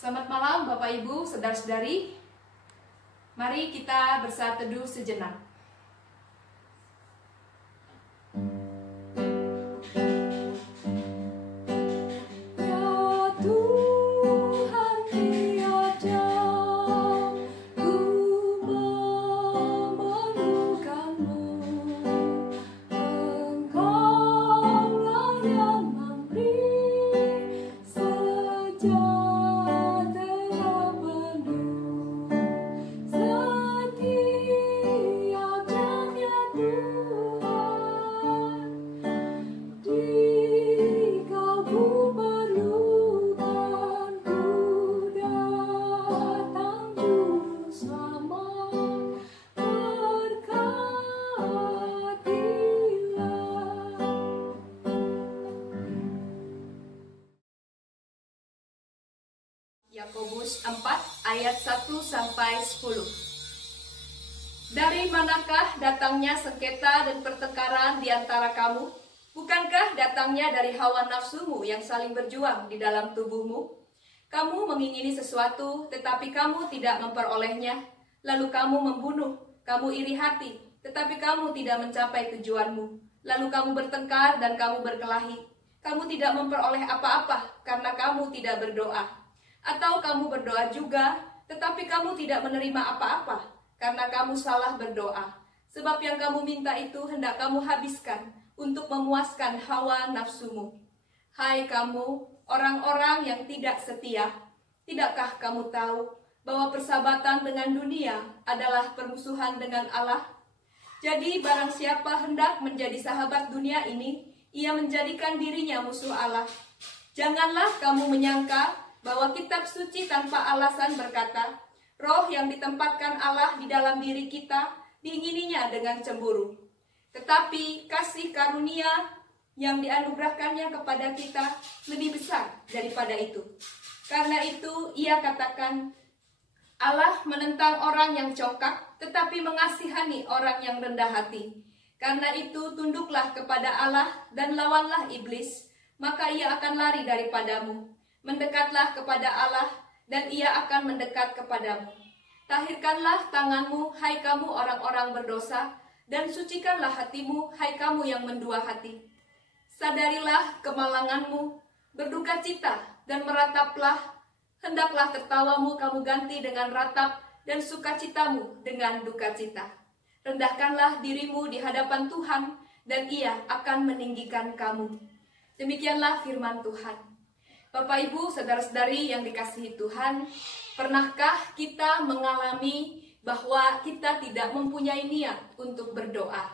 Selamat malam Bapak Ibu, saudara-saudari. Mari kita bersaat teduh sejenak. Yakobus 4 ayat 1-10. Dari manakah datangnya sengketa dan pertengkaran di antara kamu? Bukankah datangnya dari hawa nafsumu yang saling berjuang di dalam tubuhmu? Kamu mengingini sesuatu, tetapi kamu tidak memperolehnya. Lalu kamu membunuh, kamu iri hati, tetapi kamu tidak mencapai tujuanmu. Lalu kamu bertengkar dan kamu berkelahi. Kamu tidak memperoleh apa-apa karena kamu tidak berdoa. Atau kamu berdoa juga, tetapi kamu tidak menerima apa-apa, karena kamu salah berdoa. Sebab yang kamu minta itu hendak kamu habiskan untuk memuaskan hawa nafsumu. Hai kamu, orang-orang yang tidak setia, tidakkah kamu tahu bahwa persahabatan dengan dunia adalah permusuhan dengan Allah? Jadi barang siapa hendak menjadi sahabat dunia ini, ia menjadikan dirinya musuh Allah. Janganlah kamu menyangka bahwa kitab suci tanpa alasan berkata, roh yang ditempatkan Allah di dalam diri kita diingininya dengan cemburu. Tetapi kasih karunia yang dianugerahkannya kepada kita lebih besar daripada itu. Karena itu ia katakan, Allah menentang orang yang congkak, tetapi mengasihani orang yang rendah hati. Karena itu tunduklah kepada Allah dan lawanlah iblis, maka ia akan lari daripadamu. Mendekatlah kepada Allah, dan ia akan mendekat kepadamu. Tahirkanlah tanganmu, hai kamu orang-orang berdosa, dan sucikanlah hatimu, hai kamu yang mendua hati. Sadarilah kemalanganmu, berduka cita, dan merataplah. Hendaklah tertawamu kamu ganti dengan ratap, dan sukacitamu dengan duka cita. Rendahkanlah dirimu di hadapan Tuhan, dan ia akan meninggikan kamu. Demikianlah firman Tuhan. Bapak Ibu, saudara-saudari yang dikasihi Tuhan, pernahkah kita mengalami bahwa kita tidak mempunyai niat untuk berdoa?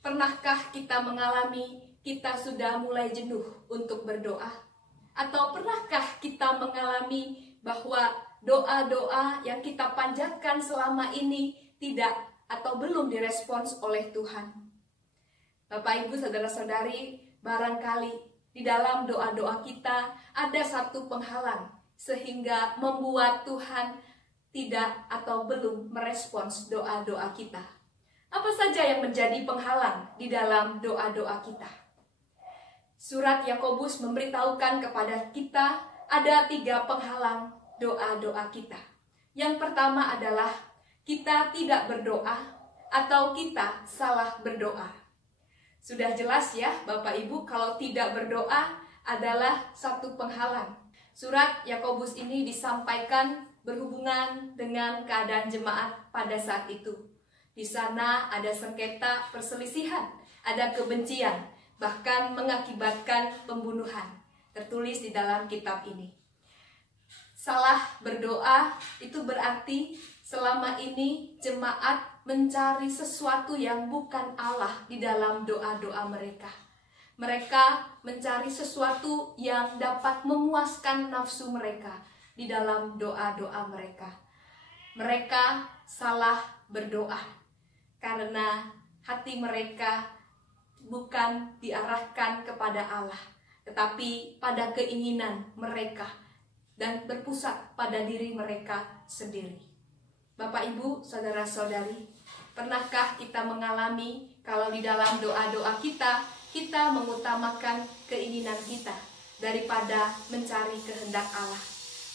Pernahkah kita mengalami kita sudah mulai jenuh untuk berdoa? Atau pernahkah kita mengalami bahwa doa-doa yang kita panjatkan selama ini tidak atau belum direspons oleh Tuhan? Bapak Ibu, saudara-saudari, barangkali di dalam doa-doa kita ada satu penghalang sehingga membuat Tuhan tidak atau belum merespons doa-doa kita. Apa saja yang menjadi penghalang di dalam doa-doa kita? Surat Yakobus memberitahukan kepada kita ada 3 penghalang doa-doa kita. Yang pertama adalah kita tidak berdoa atau kita salah berdoa. Sudah jelas ya Bapak Ibu kalau tidak berdoa adalah satu penghalang. Surat Yakobus ini disampaikan berhubungan dengan keadaan jemaat pada saat itu. Di sana ada sengketa perselisihan, ada kebencian, bahkan mengakibatkan pembunuhan. Tertulis di dalam kitab ini. Salah berdoa itu berarti selama ini jemaat mencari sesuatu yang bukan Allah di dalam doa-doa mereka. Mereka mencari sesuatu yang dapat memuaskan nafsu mereka di dalam doa-doa mereka. Mereka salah berdoa karena hati mereka bukan diarahkan kepada Allah, tetapi pada keinginan mereka dan berpusat pada diri mereka sendiri. Bapak, Ibu, saudara-saudari, pernahkah kita mengalami kalau di dalam doa-doa kita mengutamakan keinginan kita daripada mencari kehendak Allah?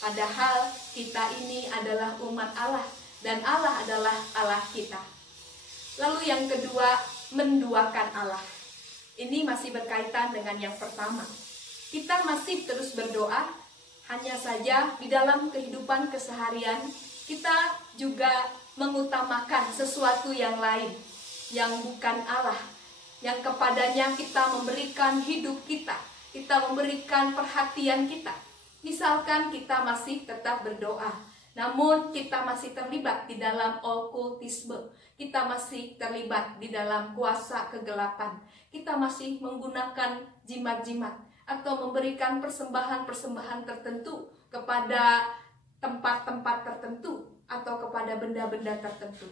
Padahal kita ini adalah umat Allah dan Allah adalah Allah kita. Lalu yang kedua, menduakan Allah. Ini masih berkaitan dengan yang pertama. Kita masih terus berdoa, hanya saja di dalam kehidupan keseharian kita juga mengutamakan sesuatu yang lain, yang bukan Allah, yang kepadanya kita memberikan hidup kita memberikan perhatian kita. Misalkan kita masih tetap berdoa, namun kita masih terlibat di dalam okultisme, kita masih terlibat di dalam kuasa kegelapan, kita masih menggunakan jimat-jimat atau memberikan persembahan-persembahan tertentu kepada tempat-tempat tertentu atau kepada benda-benda tertentu.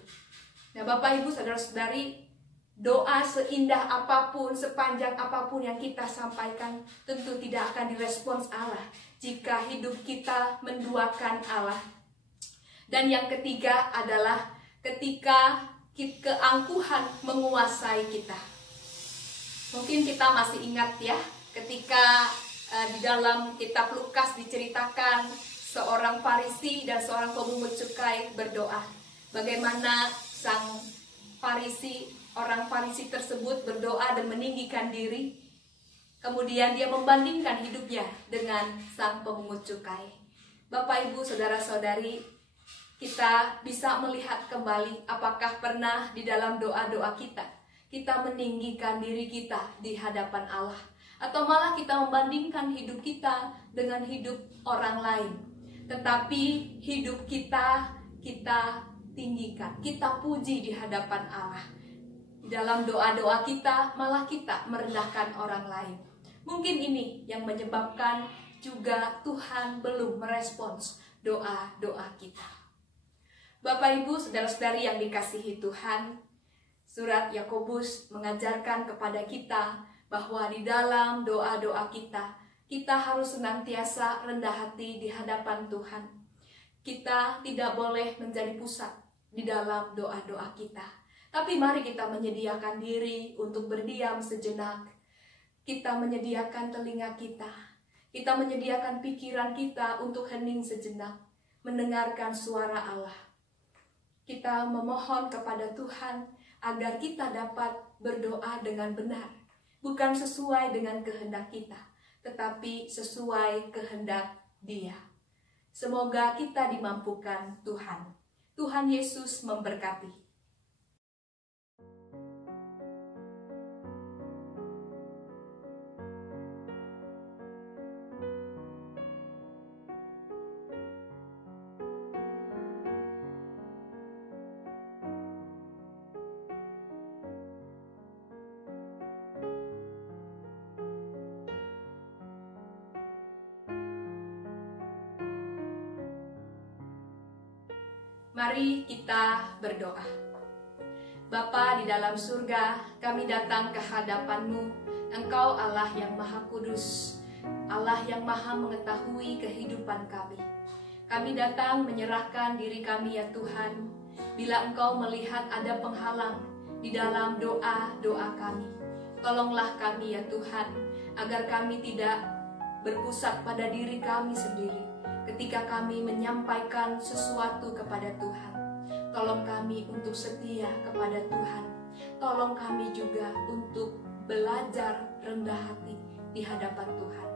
Nah, Bapak Ibu Saudara-saudari, doa seindah apapun, sepanjang apapun yang kita sampaikan tentu tidak akan direspons Allah jika hidup kita menduakan Allah. Dan yang ketiga adalah ketika keangkuhan menguasai kita. Mungkin kita masih ingat ya, ketika di dalam kitab Lukas diceritakan seorang Farisi dan seorang pemungut cukai berdoa. Bagaimana orang Farisi tersebut berdoa dan meninggikan diri. Kemudian dia membandingkan hidupnya dengan sang pemungut cukai. Bapak, Ibu, Saudara-saudari, kita bisa melihat kembali apakah pernah di dalam doa-doa kita meninggikan diri kita di hadapan Allah, atau malah kita membandingkan hidup kita dengan hidup orang lain. Tetapi hidup kita tinggikan, kita puji di hadapan Allah. Dalam doa-doa kita, malah kita merendahkan orang lain. Mungkin ini yang menyebabkan juga Tuhan belum merespons doa-doa kita. Bapak, Ibu, Saudara-saudari yang dikasihi Tuhan, surat Yakobus mengajarkan kepada kita bahwa di dalam doa-doa kita harus senantiasa rendah hati di hadapan Tuhan. Kita tidak boleh menjadi pusat di dalam doa-doa kita. Tapi mari kita menyediakan diri untuk berdiam sejenak. Kita menyediakan telinga kita menyediakan pikiran kita untuk hening sejenak, mendengarkan suara Allah. Kita memohon kepada Tuhan agar kita dapat berdoa dengan benar, bukan sesuai dengan kehendak kita, tetapi sesuai kehendak Dia. Semoga kita dimampukan Tuhan. Tuhan Yesus memberkati. Mari kita berdoa. Bapa di dalam surga, kami datang ke hadapan-Mu. Engkau Allah yang Maha Kudus, Allah yang Maha mengetahui kehidupan kami. Kami datang menyerahkan diri kami ya Tuhan. Bila Engkau melihat ada penghalang di dalam doa-doa kami, tolonglah kami ya Tuhan, agar kami tidak berpusat pada diri kami sendiri ketika kami menyampaikan sesuatu kepada Tuhan. Tolong kami untuk setia kepada Tuhan. Tolong kami juga untuk belajar rendah hati di hadapan Tuhan.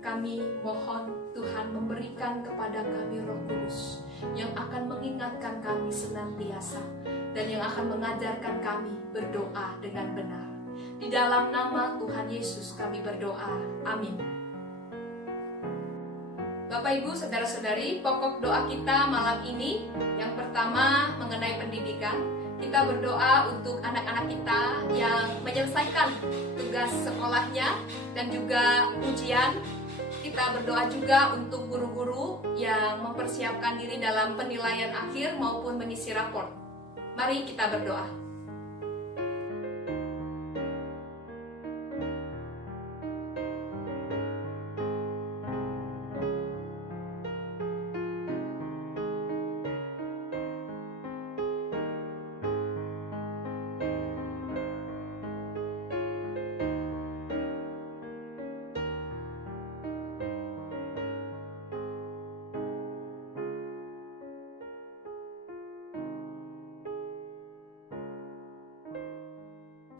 Kami mohon Tuhan memberikan kepada kami Roh Kudus yang akan mengingatkan kami senantiasa dan yang akan mengajarkan kami berdoa dengan benar. Di dalam nama Tuhan Yesus kami berdoa. Amin. Bapak, Ibu, Saudara-saudari, pokok doa kita malam ini yang pertama mengenai pendidikan. Kita berdoa untuk anak-anak kita yang menyelesaikan tugas sekolahnya dan juga ujian. Kita berdoa juga untuk guru-guru yang mempersiapkan diri dalam penilaian akhir maupun mengisi rapor. Mari kita berdoa.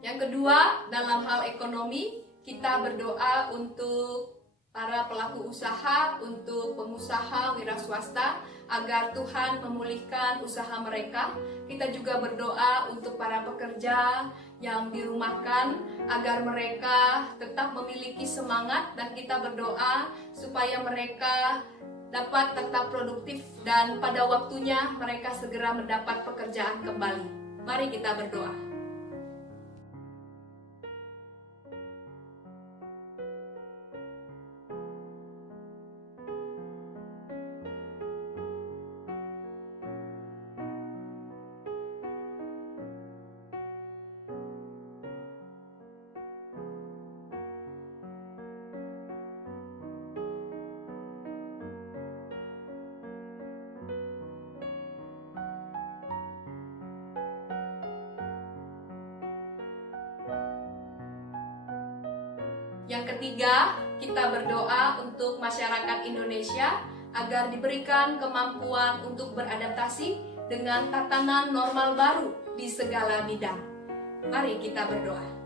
Yang kedua, dalam hal ekonomi, kita berdoa untuk para pelaku usaha, untuk pengusaha wira swasta, agar Tuhan memulihkan usaha mereka. Kita juga berdoa untuk para pekerja yang dirumahkan, agar mereka tetap memiliki semangat, dan kita berdoa supaya mereka dapat tetap produktif dan pada waktunya mereka segera mendapat pekerjaan kembali. Mari kita berdoa. Yang ketiga, kita berdoa untuk masyarakat Indonesia agar diberikan kemampuan untuk beradaptasi dengan tatanan normal baru di segala bidang. Mari kita berdoa.